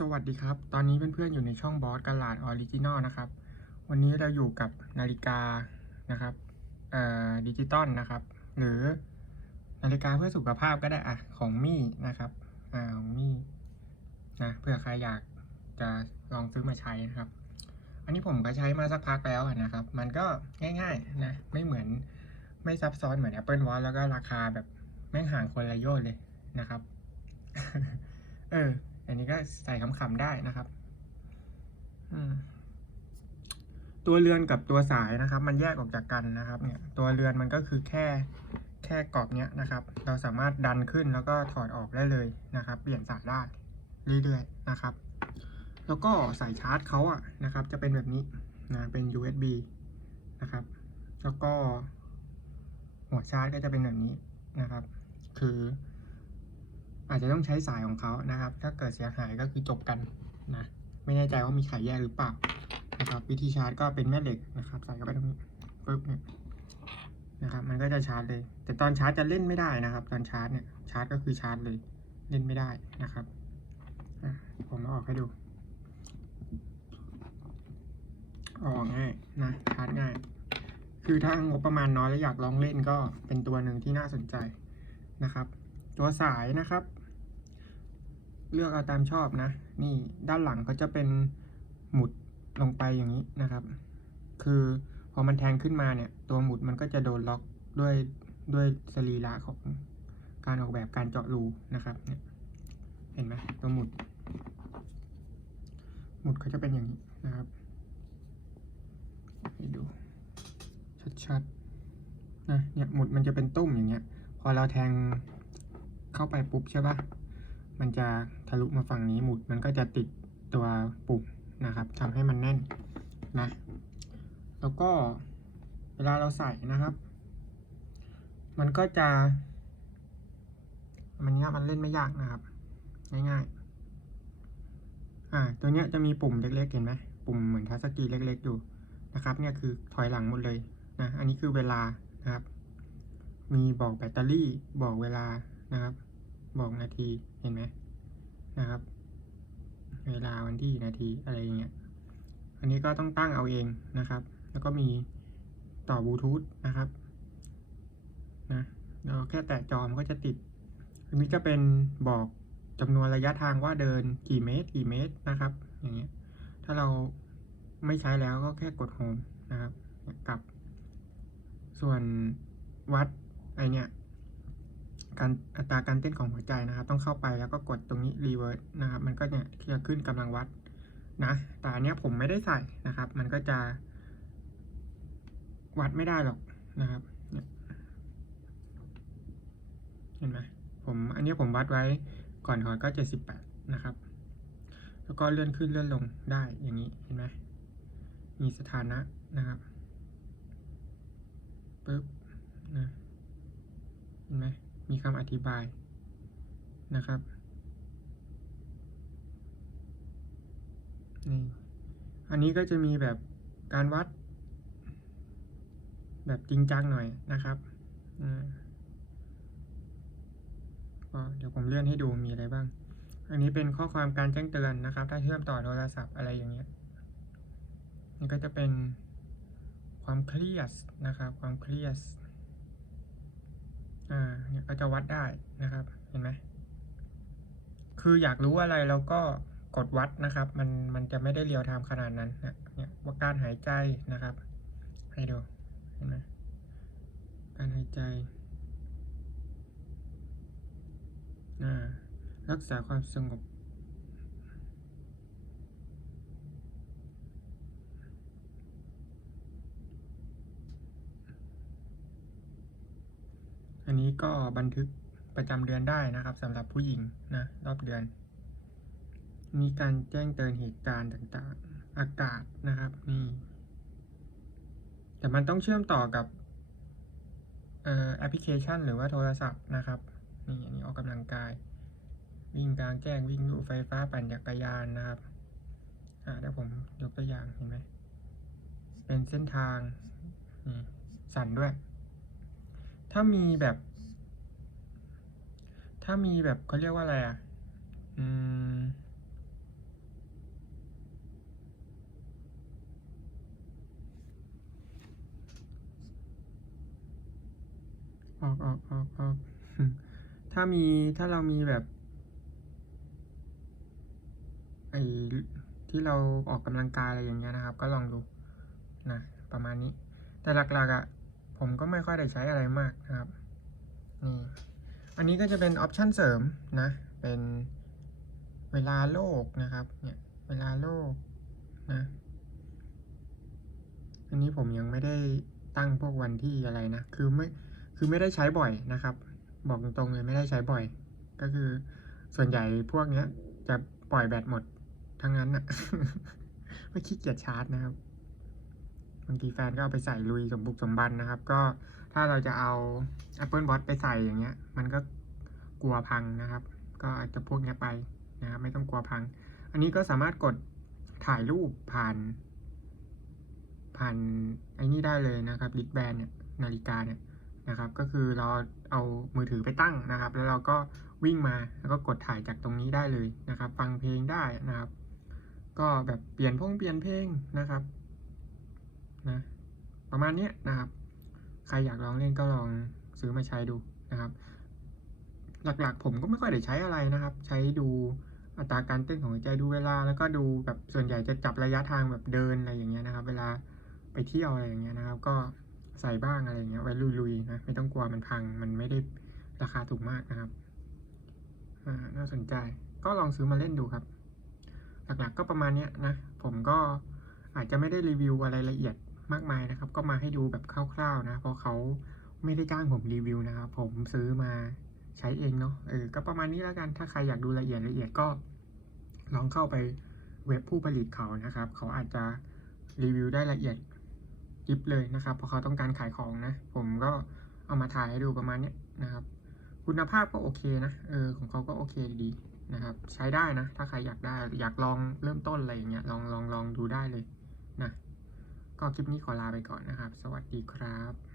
สวัสดีครับ ตอนนี้เพื่อนๆอยู่ในช่องบอสกาลาดออริจินอลนะครับ วันนี้เราอยู่กับนาฬิกานะครับดิจิตอลนะครับ หรือนาฬิกาเพื่อสุขภาพก็ได้อะของมี่นะครับอ่าของมี่นะเผื่อใครอยากจะลองซื้อมาใช้นะครับ อันนี้ผมก็ใช้มาสักพักแล้วนะครับ มันก็ง่ายๆนะไม่เหมือนไม่ซับซ้อนเหมือน Apple Watch แล้วก็ราคาแบบแม่งห่างคนละโยชน์เลยนะครับ เออ อันนี้ก็ใส่ขำๆได้นะครับตัวเรือนกับตัวสายนะครับ มันแยกออกจากกันนะครับ เนี่ย ตัวเรือนมันก็คือแค่แค่กรอบเนี้ยนะครับ เราสามารถดันขึ้นแล้วก็ถอดออกได้เลยนะครับ เปลี่ยนสายได้เรื่อยๆนะครับ แล้วก็สายชาร์จเขาอะนะครับ จะเป็นแบบนี้นะเป็น USB นะครับ แล้วก็หัวชาร์จก็จะเป็นแบบนี้นะครับ คือ อาจจะต้องใช้สายของเขานะครับ ถ้าเกิดเสียหายก็คือจบกันนะ ไม่แน่ใจว่ามีไขแยกหรือเปล่านะครับ วิธีชาร์จก็เป็นแม่เหล็กนะครับ ใส่เข้าไปตรงนี้ปึ๊บเนี่ยนะครับ มันก็จะชาร์จเลย แต่ตอนชาร์จจะเล่นไม่ได้นะครับ ตอนชาร์จเนี่ย ชาร์จก็คือชาร์จเลย เล่นไม่ได้นะครับ ผมเอาออกให้ดู ออกง่ายนะ ชาร์จง่าย คือถ้างบประมาณน้อยแล้วอยากลองเล่นก็เป็นตัวหนึ่งที่น่าสนใจนะครับ ตัวสายนะครับ เลือกเอาตามชอบนะ นี่ด้านหลังเขาจะเป็นหมุดลงไปอย่างนี้นะครับ คือพอมันแทงขึ้นมาเนี่ย ตัวหมุดมันก็จะโดนล็อกด้วยด้วยสรีระของการออกแบบการเจาะรูนะครับเนี่ยเห็นไหมตัวหมุด หมุดเขาจะเป็นอย่างนี้นะครับให้ดู ชัดๆนะเนี่ยหมุดมันจะเป็นตุ้มอย่างเงี้ย พอเราแทงเข้าไปปุ๊บใช่ปะ มันจะทะลุมาฝั่งนี้หมุดมันก็จะติดตัวปุ่มนะครับทำให้มันแน่นนะ แล้วก็เวลาเราใส่นะครับ มันก็จะ มันเนี้ยมันเล่นไม่ยากนะครับ ง่ายๆ อ่า ตัวเนี้ยจะมีปุ่มเล็กๆ เห็นไหมปุ่มเหมือนทัชสกรีนเล็กๆ อยู่นะครับ เนี่ยคือถอยหลังหมดเลยนะ อันนี้คือเวลานะครับ มีบอกแบตเตอรี่บอกเวลานะครับ บอกนาทีเห็นไหมนะครับ เวลาวันที่นาทีอะไรอย่างเงี้ยอันนี้ก็ต้องตั้งเอาเองนะครับ แล้วก็มีต่อบลูทูธนะครับนะเราแค่แตะจอมนก็จะติด อันนี้ก็เป็นบอกจำนวนระยะทางว่าเดินกี่เมตร กี่เมตรนะครับ อย่างเงี้ยถ้าเราไม่ใช้แล้วก็แค่กดโฮมนะครับกลับ ส่วนวัดไอเนี้ย การอัตราการเต้นของหัวใจนะครับ ต้องเข้าไปแล้วก็กดตรงนี้รีเวิร์สนะครับ มันก็เนี่ยจะขึ้นกำลังวัดนะ แต่อันเนี้ยผมไม่ได้ใส่นะครับ มันก็จะ วัดไม่ได้หรอกนะครับเห็นไหมผมอันนี้ผมวัดไว้ก่อนถอดก็เจ็ดสิบแปดนะครับ แล้วก็เลื่อนขึ้นเลื่อนลงได้อย่างนี้เห็นไหมมีสถานะนะครับปึ๊บนะเห็นไหม มีคำอธิบายนะครับนี่อันนี้ก็จะมีแบบการวัด แบบจริงจังหน่อยนะครับก็เดี๋ยวผมเลื่อนให้ดูมีอะไรบ้าง อันนี้เป็นข้อความการแจ้งเตือนนะครับ ถ้าเชื่อมต่อโทรศัพท์อะไรอย่างเงี้ย นี่ก็จะเป็นความเครียดนะครับ ความเครียด อ่าเนี่ยก็จะวัดได้นะครับ เห็นไหม คืออยากรู้อะไรเราก็กดวัดนะครับ มันมันจะไม่ได้เรียวไทม์ขนาดนั้นนะเนี่ยว่าการหายใจนะครับ ให้ดู เห็นไหมการหายใจอ่ารักษาความสงบ อันนี้ก็บันทึกประจำเดือนได้นะครับสำหรับผู้หญิงนะรอบเดือน มีการแจ้งเตือนเหตุการณ์ต่างๆ อากาศนะครับนี่แต่มันต้องเชื่อมต่อกับแอปพลิเคชัน หรือว่าโทรศัพท์นะครับนี่อันนี้ออกกำลังกาย วิ่งกลางแจ้งวิ่งลู่ไฟฟ้าปั่นจักรยานนะครับอ่าเดี๋ยวผมยกตัวอย่างเห็นไหมเป็นเส้นทางนี่สั่นด้วย ถ้ามีแบบ ถ้ามีแบบเขาเรียกว่าอะไรอะ อืม ออกออกออกออกถ้ามีถ้าเรามีแบบไอที่เราออกกำลังกายอะไรอย่างเงี้ยนะครับ ก็ลองดูนะประมาณนี้ แต่หลักๆอะ่ะ ผมก็ไม่ค่อยได้ใช้อะไรมากนะครับนี่อันนี้ก็จะเป็นออปชันเสริมนะ เป็นเวลาโลกนะครับเนี่ยเวลาโลกนะอันนี้ผมยังไม่ได้ตั้งพวกวันที่อะไรนะ คือไม่คือไม่ได้ใช้บ่อยนะครับ บอกตรงๆเลยไม่ได้ใช้บ่อย ก็คือส่วนใหญ่พวกเนี้ยจะปล่อยแบตหมดทั้งนั้นอะไม่ขี้เกียจชาร์จนะครับ บางทีแฟนก็เอาไปใส่ลุยสมบุกสมบันนะครับ ก็ถ้าเราจะเอา Apple Watch ไปใส่อย่างเงี้ย มันก็กลัวพังนะครับ ก็อาจจะพวกเนี้ยไปนะครับไม่ต้องกลัวพัง อันนี้ก็สามารถกดถ่ายรูปผ่าน ผ่านไอ้นี่ได้เลยนะครับลิ d แบนเนี่ยนาฬิกาเนี่ยนะครับ ก็คือเราเอามือถือไปตั้งนะครับ แล้วเราก็วิ่งมาแล้วก็กดถ่ายจากตรงนี้ได้เลยนะครับ ฟังเพลงได้นะครับ ก็แบบเปลี่ยนพงเปลี่ยนเพลงนะครับ นะประมาณนี้นะครับ ใครอยากลองเล่นก็ลองซื้อมาใช้ดูนะครับ หลักๆผมก็ไม่ค่อยได้ใช้อะไรนะครับ ใช้ดูอัตราการเต้นของหัวใจดูเวลา แล้วก็ดูแบบส่วนใหญ่จะจับระยะทางแบบเดินอะไรอย่างเงี้ยนะครับ เวลาไปเที่ยวอะไรอย่างเงี้ยนะครับ ก็ใส่บ้างอะไรอย่างเงี้ยไว้ลุยๆนะไม่ต้องกลัวมันพังมันไม่ได้ราคาถูกมากนะครับน่าสนใจก็ลองซื้อมาเล่นดูครับ หลักๆก็ประมาณนี้นะ ผมก็อาจจะไม่ได้รีวิวอะไรละเอียด มากมายนะครับ ก็มาให้ดูแบบคร่าวๆนะ เพราะเขาไม่ได้จ้างผมรีวิวนะครับ ผมซื้อมาใช้เองเนาะเออก็ประมาณนี้แล้วกันถ้าใครอยากดูละเอียดละเอียดก็ลองเข้าไปเว็บผู้ผลิตเขานะครับ เขาอาจจะรีวิวได้ละเอียดยิบเลยนะครับ เพราะเขาต้องการขายของนะ ผมก็เอามาถ่ายให้ดูประมาณนี้นะครับ คุณภาพก็โอเคนะเออของเขาก็โอเคดีนะครับ ใช้ได้นะ ถ้าใครอยากได้อยากลองเริ่มต้นอะไรอย่างเงี้ยลองลองลองดูได้เลย ก็คลิปนี้ขอลาไปก่อนนะครับ สวัสดีครับ